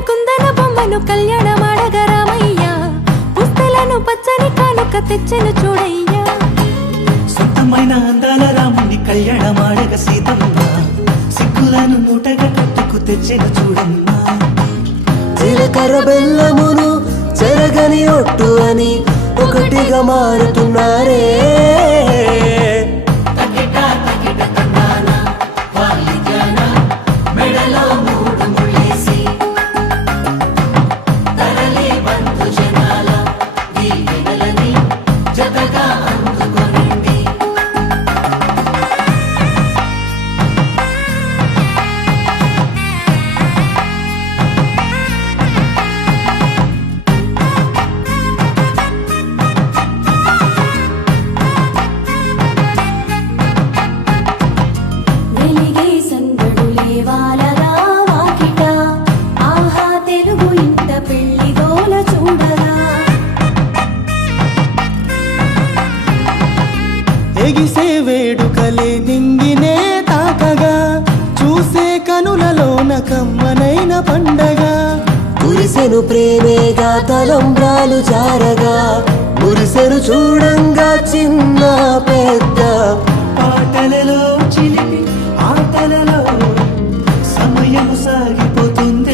కుందన బొమ్మను కళ్యాణమాడగ రామయ్య పుస్తలను పచ్చని కానుక తెచ్చెను చూడయ్యా సొంతమైన అందాల రాముని కళ్యాణమాడగ సీతమ్మ సిగ్గులను మూటగా కట్టుకు తెచ్చెను చూడమ్మా జీలకర్ర బెల్లమును చెరగని ఒట్టు అని ఒకటిగా మారుతున్నారే ఎగిసే వేడుకలే నింగినే తాకగా చూసే కనులలోన కమ్మనైన పండగ కురిసెను ప్రేమేగా తలంబ్రాలు జారగా మురిసెను చూడంగా చిన్న పెద్ద పాటలలో చిలిపి ఆటలలో సమయము సాగిపోతుంది